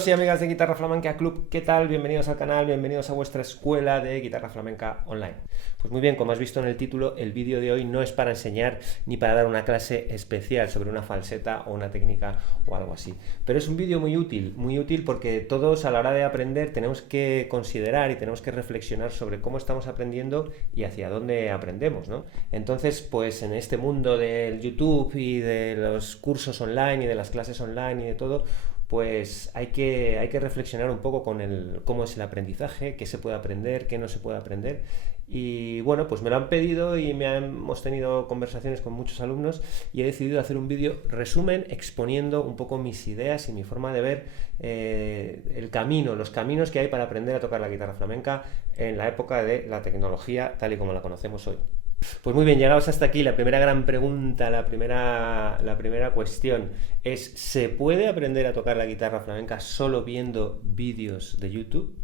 Amigos y amigas de Guitarra Flamenca Club, ¿qué tal? Bienvenidos al canal, bienvenidos a vuestra escuela de Guitarra Flamenca Online. Pues muy bien, como has visto en el título, el vídeo de hoy no es para enseñar ni para dar una clase especial sobre una falseta o una técnica o algo así. Pero es un vídeo muy útil porque todos a la hora de aprender tenemos que considerar y tenemos que reflexionar sobre cómo estamos aprendiendo y hacia dónde aprendemos, ¿no? Entonces, pues en este mundo del YouTube y de los cursos online y de las clases online y de todo, pues hay que reflexionar un poco con cómo es el aprendizaje, qué se puede aprender, qué no se puede aprender. Y bueno, pues me lo han pedido y hemos tenido conversaciones con muchos alumnos y he decidido hacer un vídeo resumen exponiendo un poco mis ideas y mi forma de ver los caminos que hay para aprender a tocar la guitarra flamenca en la época de la tecnología tal y como la conocemos hoy. Pues muy bien, llegados hasta aquí, la primera gran pregunta, la primera cuestión es: ¿se puede aprender a tocar la guitarra flamenca solo viendo vídeos de YouTube?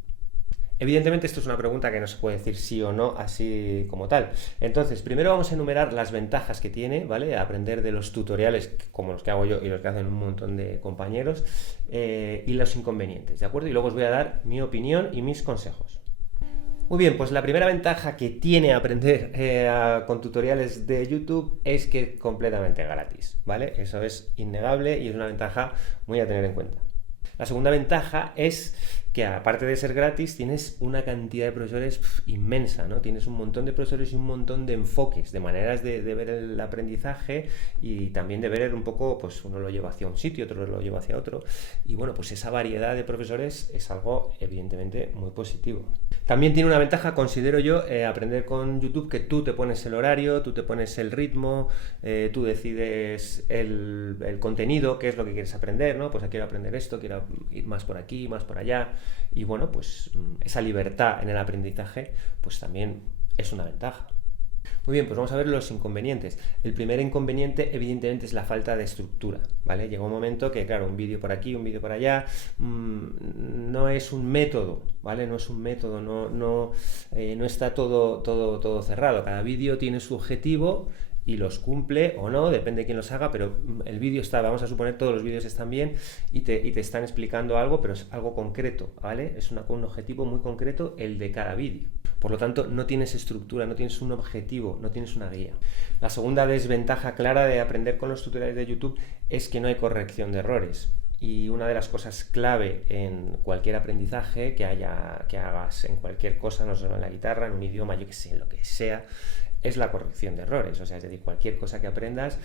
Evidentemente esto es una pregunta que no se puede decir sí o no así como tal. Entonces, primero vamos a enumerar las ventajas que tiene, ¿vale? Aprender de los tutoriales como los que hago yo y los que hacen un montón de compañeros, y los inconvenientes, ¿de acuerdo? Y luego os voy a dar mi opinión y mis consejos. Muy bien, pues la primera ventaja que tiene aprender con tutoriales de YouTube es que es completamente gratis, ¿vale? Eso es innegable y es una ventaja muy a tener en cuenta. La segunda ventaja es que, aparte de ser gratis, tienes una cantidad de profesores inmensa, ¿no? Tienes un montón de profesores y un montón de enfoques, de maneras de ver el aprendizaje y también de ver un poco, pues uno lo lleva hacia un sitio, otro lo lleva hacia otro, y bueno, pues esa variedad de profesores es algo evidentemente muy positivo. También tiene una ventaja, considero yo, aprender con YouTube, que tú te pones el horario, tú te pones el ritmo, tú decides el contenido, qué es lo que quieres aprender, ¿no? Pues quiero aprender esto, quiero ir más por aquí, más por allá, y bueno, pues esa libertad en el aprendizaje pues también es una ventaja. Muy bien, pues vamos a ver los inconvenientes. El primer inconveniente, evidentemente, es la falta de estructura, ¿vale? Llega un momento que, claro, un vídeo por aquí, un vídeo por allá, no es un método, ¿vale? No es un método, no está todo cerrado. Cada vídeo tiene su objetivo y los cumple o no, depende de quién los haga, pero el vídeo está, vamos a suponer, todos los vídeos están bien y te están explicando algo, pero es algo concreto, ¿vale? Es un objetivo muy concreto el de cada vídeo. Por lo tanto, no tienes estructura, no tienes un objetivo, no tienes una guía. La segunda desventaja clara de aprender con los tutoriales de YouTube es que no hay corrección de errores. Y una de las cosas clave en cualquier aprendizaje que hagas en cualquier cosa, no solo en la guitarra, en un idioma, yo que sé, en lo que sea, es la corrección de errores. O sea, es decir, cualquier cosa que aprendas,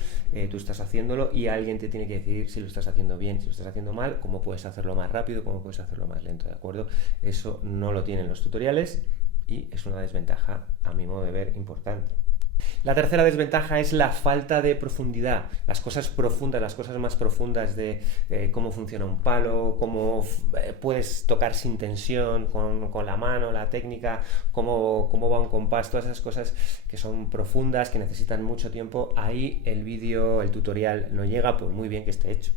tú estás haciéndolo y alguien te tiene que decir si lo estás haciendo bien, si lo estás haciendo mal, cómo puedes hacerlo más rápido, cómo puedes hacerlo más lento, ¿de acuerdo? Eso no lo tienen los tutoriales y es una desventaja, a mi modo de ver, importante. La tercera desventaja es la falta de profundidad. Las cosas profundas, las cosas más profundas de cómo funciona un palo, cómo puedes tocar sin tensión con la mano, la técnica, cómo va un compás, todas esas cosas que son profundas, que necesitan mucho tiempo. Ahí el vídeo, el tutorial no llega por muy bien que esté hecho.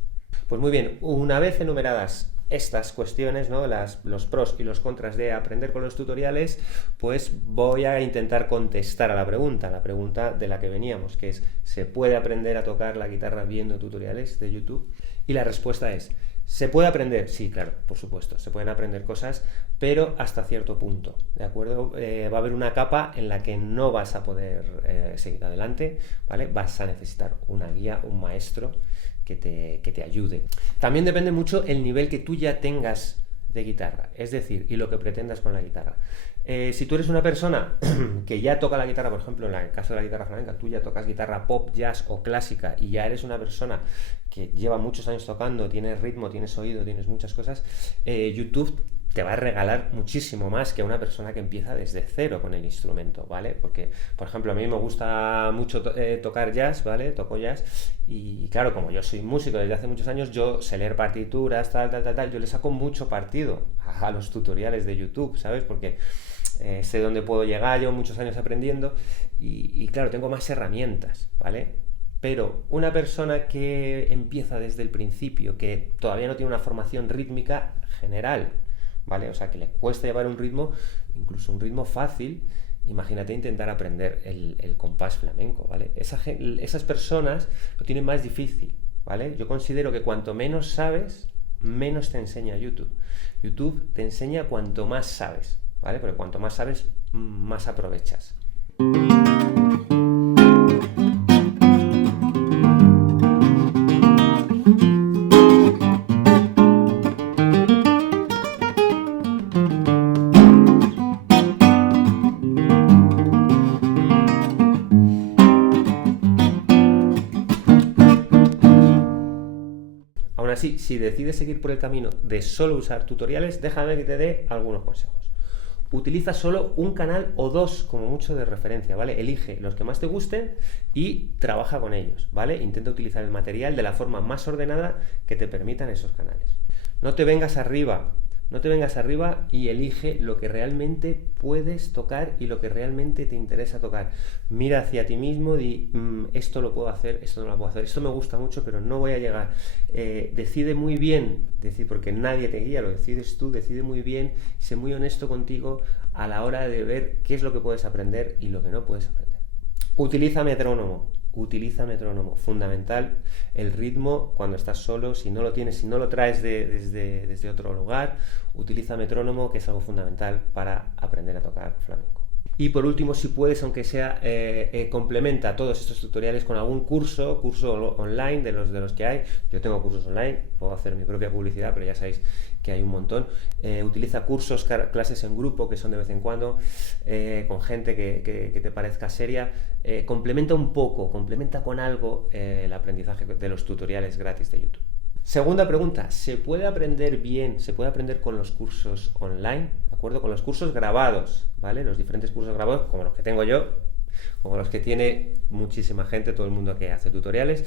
Pues muy bien, una vez enumeradas estas cuestiones, ¿no? Los pros y los contras de aprender con los tutoriales, pues voy a intentar contestar a la pregunta de la que veníamos, que es: ¿se puede aprender a tocar la guitarra viendo tutoriales de YouTube? Y la respuesta es: ¿se puede aprender? Sí, claro, por supuesto, se pueden aprender cosas, pero hasta cierto punto, ¿de acuerdo? Va a haber una capa en la que no vas a poder seguir adelante, ¿vale? Vas a necesitar una guía, un maestro que te ayude. También depende mucho el nivel que tú ya tengas de guitarra, es decir, y lo que pretendas con la guitarra. Si tú eres una persona que ya toca la guitarra, por ejemplo, en el caso de la guitarra flamenca, tú ya tocas guitarra pop, jazz o clásica y ya eres una persona que lleva muchos años tocando, tienes ritmo, tienes oído, tienes muchas cosas, YouTube te va a regalar muchísimo más que a una persona que empieza desde cero con el instrumento, ¿vale? Porque, por ejemplo, a mí me gusta mucho tocar jazz, ¿vale? Toco jazz y claro, como yo soy músico desde hace muchos años, yo sé leer partituras, tal, yo le saco mucho partido a los tutoriales de YouTube, ¿sabes? Porque sé dónde puedo llegar, llevo muchos años aprendiendo y claro, tengo más herramientas, ¿vale? Pero una persona que empieza desde el principio, que todavía no tiene una formación rítmica general, ¿vale? O sea, que le cuesta llevar un ritmo, incluso un ritmo fácil, imagínate intentar aprender el compás flamenco, ¿vale? Esas personas lo tienen más difícil, ¿vale? Yo considero que cuanto menos sabes, menos te enseña YouTube. YouTube te enseña cuanto más sabes, ¿vale? Porque cuanto más sabes, más aprovechas. Aún así, si decides seguir por el camino de solo usar tutoriales, déjame que te dé algunos consejos. Utiliza solo un canal o dos como mucho de referencia, ¿vale? Elige los que más te gusten y trabaja con ellos, ¿vale? Intenta utilizar el material de la forma más ordenada que te permitan esos canales. No te vengas arriba y elige lo que realmente puedes tocar y lo que realmente te interesa tocar. Mira hacia ti mismo, di, esto lo puedo hacer, esto no lo puedo hacer, esto me gusta mucho, pero no voy a llegar. Decide muy bien, porque nadie te guía, lo decides tú, decide muy bien, sé muy honesto contigo a la hora de ver qué es lo que puedes aprender y lo que no puedes aprender. Utiliza metrónomo, fundamental el ritmo cuando estás solo, si no lo tienes, si no lo traes desde otro lugar, utiliza metrónomo, que es algo fundamental para aprender a tocar flamenco. Y por último, si puedes, aunque sea, complementa todos estos tutoriales con algún curso online de los que hay. Yo tengo cursos online, puedo hacer mi propia publicidad, pero ya sabéis que hay un montón. Utiliza cursos, clases en grupo, que son de vez en cuando, con gente que te parezca seria. Complementa un poco, complementa con algo el aprendizaje de los tutoriales gratis de YouTube. Segunda pregunta, ¿se puede aprender bien, se puede aprender con los cursos online? ¿De acuerdo? Con los cursos grabados, ¿vale? Los diferentes cursos grabados, como los que tengo yo, como los que tiene muchísima gente, todo el mundo que hace tutoriales.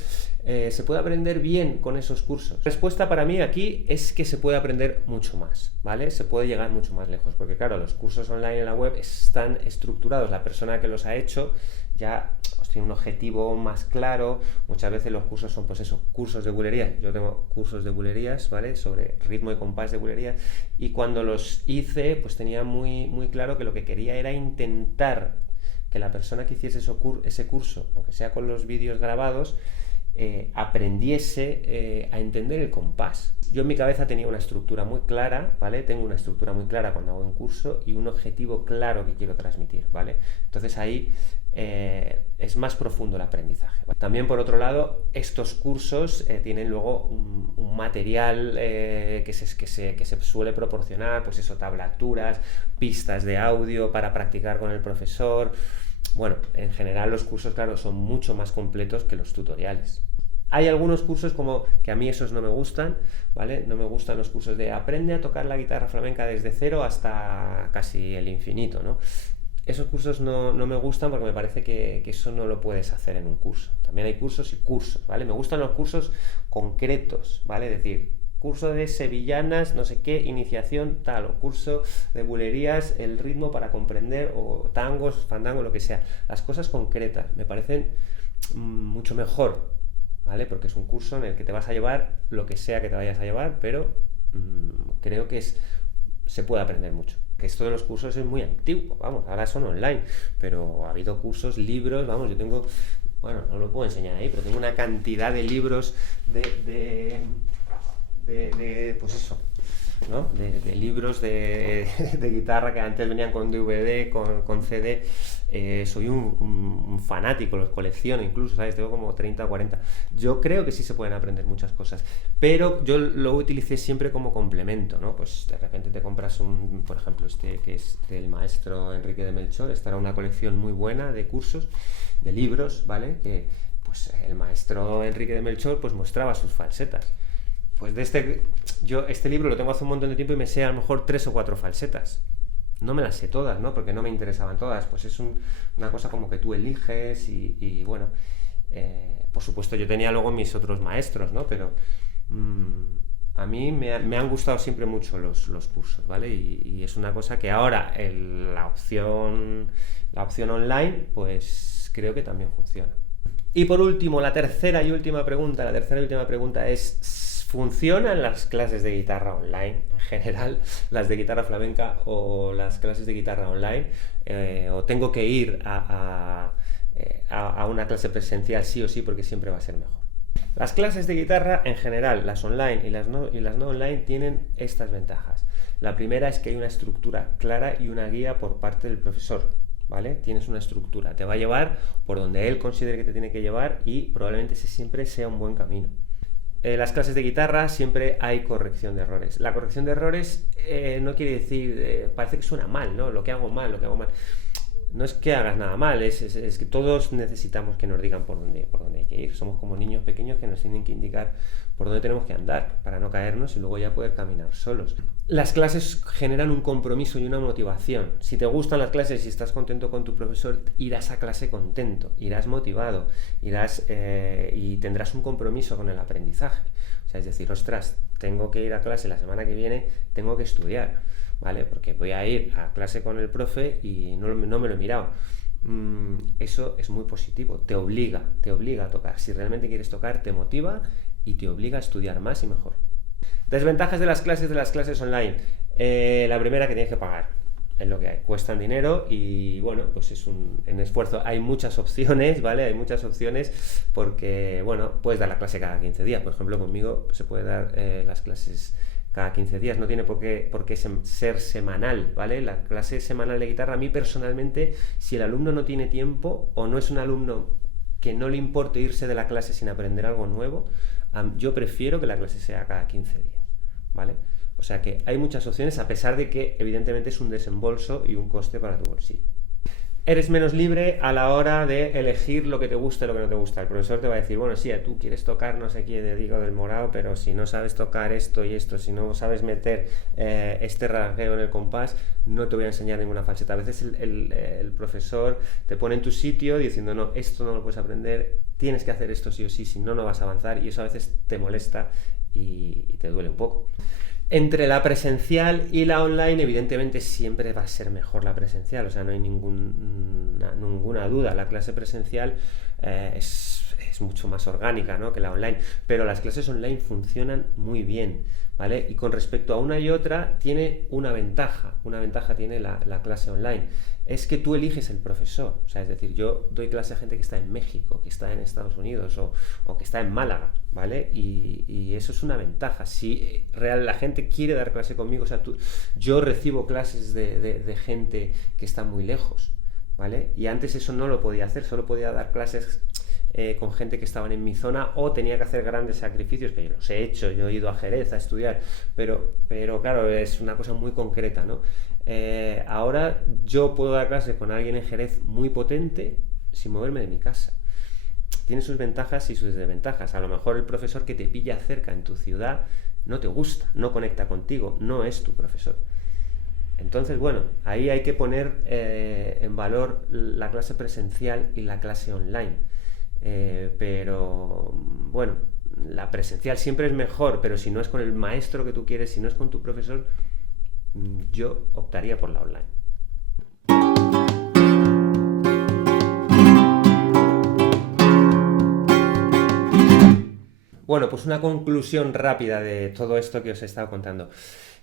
¿Se puede aprender bien con esos cursos? La respuesta para mí aquí es que se puede aprender mucho más, ¿vale? Se puede llegar mucho más lejos, porque claro, los cursos online en la web están estructurados, la persona que los ha hecho ya tiene un objetivo más claro. Muchas veces los cursos son, pues eso, cursos de bulería. Yo tengo cursos de bulerías, ¿vale? Sobre ritmo y compás de bulería, y cuando los hice, pues tenía muy, muy claro que lo que quería era intentar que la persona que hiciese ese curso, aunque sea con los vídeos grabados, aprendiese a entender el compás. Yo en mi cabeza tenía una estructura muy clara, ¿vale? Tengo una estructura muy clara cuando hago un curso y un objetivo claro que quiero transmitir, ¿vale? Entonces ahí es más profundo el aprendizaje, ¿vale? También, por otro lado, estos cursos tienen luego un material que se suele proporcionar, pues eso, tablaturas, pistas de audio para practicar con el profesor. Bueno, en general los cursos, claro, son mucho más completos que los tutoriales. Hay algunos cursos como que a mí esos no me gustan, ¿vale? No me gustan los cursos de aprende a tocar la guitarra flamenca desde cero hasta casi el infinito, ¿no? Esos cursos no me gustan porque me parece que eso no lo puedes hacer en un curso. También hay cursos y cursos, ¿vale? Me gustan los cursos concretos, ¿vale? Es decir, curso de sevillanas, no sé qué, iniciación tal, o curso de bulerías, el ritmo para comprender, o tangos, fandangos, lo que sea. Las cosas concretas me parecen mucho mejor, ¿vale? Porque es un curso en el que te vas a llevar lo que sea que te vayas a llevar, pero creo que se puede aprender mucho. Que esto de los cursos es muy antiguo, vamos, ahora son online, pero ha habido cursos, libros, vamos, yo tengo, bueno, no lo puedo enseñar ahí, pero tengo una cantidad de libros pues eso, ¿no? De libros de guitarra que antes venían con DVD, con CD. Soy un fanático, los colecciono incluso, ¿sabes? Tengo como 30 o 40. Yo creo que sí se pueden aprender muchas cosas, pero yo lo utilicé siempre como complemento, ¿no? Pues de repente te compras por ejemplo, que es del maestro Enrique de Melchor. Esta era una colección muy buena de cursos, de libros, ¿vale? Que pues el maestro Enrique de Melchor pues mostraba sus falsetas. Pues yo este libro lo tengo hace un montón de tiempo y me sé a lo mejor 3 o 4 falsetas. No me las sé todas, ¿no? Porque no me interesaban todas. Pues es una cosa como que tú eliges y bueno, por supuesto yo tenía luego mis otros maestros, ¿no? Pero a mí me han gustado siempre mucho los cursos, ¿vale? Y es una cosa que ahora la opción online, pues creo que también funciona. Y por último, la tercera y última pregunta es: ¿funcionan las clases de guitarra online, en general, las de guitarra flamenca o las clases de guitarra online? ¿O tengo que ir a una clase presencial sí o sí porque siempre va a ser mejor? Las clases de guitarra en general, las online y las no online, tienen estas ventajas. La primera es que hay una estructura clara y una guía por parte del profesor, ¿vale? Tienes una estructura, te va a llevar por donde él considere que te tiene que llevar y probablemente ese siempre sea un buen camino. Las clases de guitarra siempre hay corrección de errores. La corrección de errores no quiere decir, parece que suena mal, ¿no? Lo que hago mal. No es que hagas nada mal, es que todos necesitamos que nos digan por dónde hay que ir. Somos como niños pequeños que nos tienen que indicar por dónde tenemos que andar para no caernos y luego ya poder caminar solos. Las clases generan un compromiso y una motivación. Si te gustan las clases y estás contento con tu profesor, irás a clase contento, irás motivado, irás y tendrás un compromiso con el aprendizaje. O sea, es decir, ostras, tengo que ir a clase la semana que viene, tengo que estudiar, ¿vale? Porque voy a ir a clase con el profe y no me lo he mirado. Eso es muy positivo, te obliga a tocar. Si realmente quieres tocar, te motiva y te obliga a estudiar más y mejor. Desventajas de las clases online. La primera, que tienes que pagar. Es lo que hay. Cuestan dinero y bueno, pues es en esfuerzo. Hay muchas opciones, ¿vale? Hay muchas opciones porque, bueno, puedes dar la clase cada 15 días. Por ejemplo, conmigo se puede dar las clases cada 15 días. No tiene por qué ser semanal, ¿vale? La clase semanal de guitarra, a mí personalmente, si el alumno no tiene tiempo o no es un alumno que no le importe irse de la clase sin aprender algo nuevo, yo prefiero que la clase sea cada 15 días, ¿vale? O sea que hay muchas opciones, a pesar de que evidentemente es un desembolso y un coste para tu bolsillo. Eres menos libre a la hora de elegir lo que te gusta y lo que no te gusta. El profesor te va a decir, bueno, sí, tú quieres tocar no sé qué de Diego del Morao, pero si no sabes tocar esto y esto, si no sabes meter este rasgueo en el compás, no te voy a enseñar ninguna falseta. A veces el profesor te pone en tu sitio diciendo, no, esto no lo puedes aprender, tienes que hacer esto sí o sí, si no, no vas a avanzar, y eso a veces te molesta y te duele un poco. Entre la presencial y la online, evidentemente siempre va a ser mejor la presencial, o sea, no hay ninguna duda. La clase presencial es mucho más orgánica, ¿no?, que la online, pero las clases online funcionan muy bien, ¿vale? Y con respecto a una y otra, tiene una ventaja tiene la clase online. Es que tú eliges el profesor, o sea, es decir, yo doy clase a gente que está en México, que está en Estados Unidos o que está en Málaga, ¿vale? Y eso es una ventaja. Si la gente quiere dar clase conmigo, o sea, yo recibo clases de gente que está muy lejos, ¿vale? Y antes eso no lo podía hacer, solo podía dar clases con gente que estaban en mi zona, o tenía que hacer grandes sacrificios, que yo los he hecho. Yo he ido a Jerez a estudiar, pero claro, es una cosa muy concreta, ¿no? Ahora yo puedo dar clase con alguien en Jerez muy potente sin moverme de mi casa. Tiene sus ventajas y sus desventajas. A lo mejor el profesor que te pilla cerca en tu ciudad no te gusta, no conecta contigo, no es tu profesor. Entonces, bueno, ahí hay que poner en valor la clase presencial y la clase online. Pero bueno, la presencial siempre es mejor, pero si no es con el maestro que tú quieres, si no es con tu profesor, yo optaría por la online. Bueno, pues una conclusión rápida de todo esto que os he estado contando.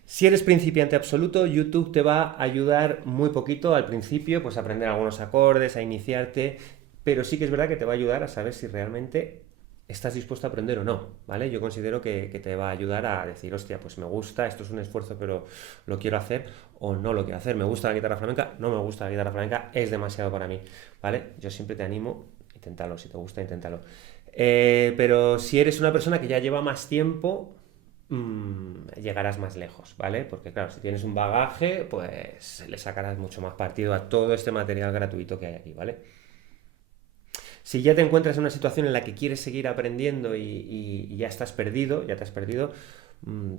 Si eres principiante absoluto, YouTube te va a ayudar muy poquito al principio, pues a aprender algunos acordes, a iniciarte, pero sí que es verdad que te va a ayudar a saber si realmente estás dispuesto a aprender o no, ¿vale? Yo considero que te va a ayudar a decir, hostia, pues me gusta, esto es un esfuerzo, pero lo quiero hacer o no lo quiero hacer. Me gusta la guitarra flamenca, no me gusta la guitarra flamenca, es demasiado para mí, ¿vale? Yo siempre te animo, inténtalo, si te gusta, inténtalo. Pero si eres una persona que ya lleva más tiempo, llegarás más lejos, ¿vale? Porque claro, si tienes un bagaje, pues le sacarás mucho más partido a todo este material gratuito que hay aquí, ¿vale? Si ya te encuentras en una situación en la que quieres seguir aprendiendo y ya estás perdido,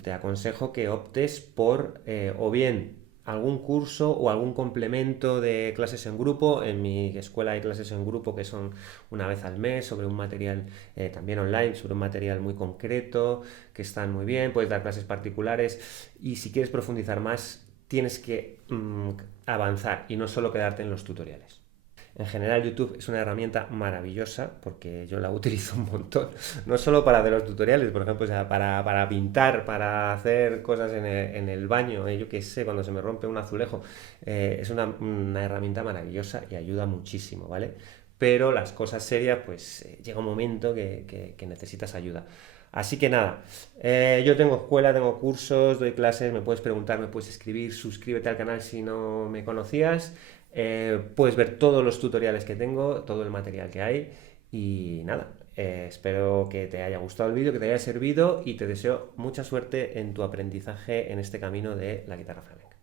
te aconsejo que optes por o bien algún curso o algún complemento de clases en grupo. En mi escuela hay clases en grupo que son una vez al mes sobre un material también online, sobre un material muy concreto, que están muy bien. Puedes dar clases particulares y si quieres profundizar más tienes que avanzar y no solo quedarte en los tutoriales. En general YouTube es una herramienta maravillosa porque yo la utilizo un montón, no solo para hacer los tutoriales, por ejemplo, o sea, para pintar, para hacer cosas en el baño, yo qué sé, cuando se me rompe un azulejo, es una herramienta maravillosa y ayuda muchísimo, ¿vale? pero las cosas serias, pues llega un momento que necesitas ayuda. Así que nada, yo tengo escuela, tengo cursos, doy clases, me puedes preguntar, me puedes escribir, suscríbete al canal si no me conocías, puedes ver todos los tutoriales que tengo, todo el material que hay y nada, espero que te haya gustado el vídeo, que te haya servido y te deseo mucha suerte en tu aprendizaje en este camino de la guitarra flamenca.